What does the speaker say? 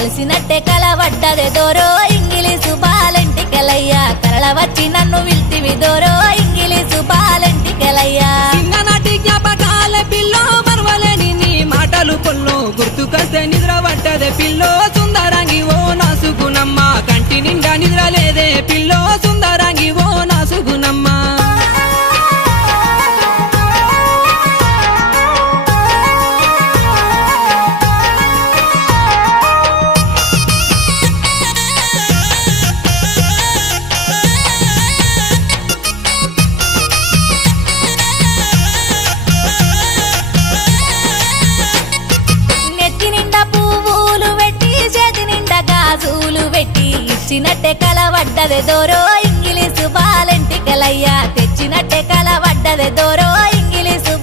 కలిసినట్టే కలవడ్డదే దోరో ఇంగిలీసు బాలెంటికలయ్యా కరళ వచ్చి నన్ను విల్తివి దోరో ఇంగిలీసు బాలెంటికలయ్యా చిన్ననాటి జ్ఞాపకాల పిల్లో మరవలేని నీ మాటలు పొల్లో గుర్తుకొస్తే నిద్ర పట్టదే పిల్లో సుందరంగి ఓ నాసుగునమ్మ కంటి నిండా నిద్ర లేదే పిల్లో సుందరంగి ఓ నాసుగునమ్మ తెచ్చినట్టే కలవడ్డదే దోరో ఇంగిలీసు బాలెంటికలయ్యా తెచ్చినట్టే కలవడ్డదే దోరో ఇంగిలీసు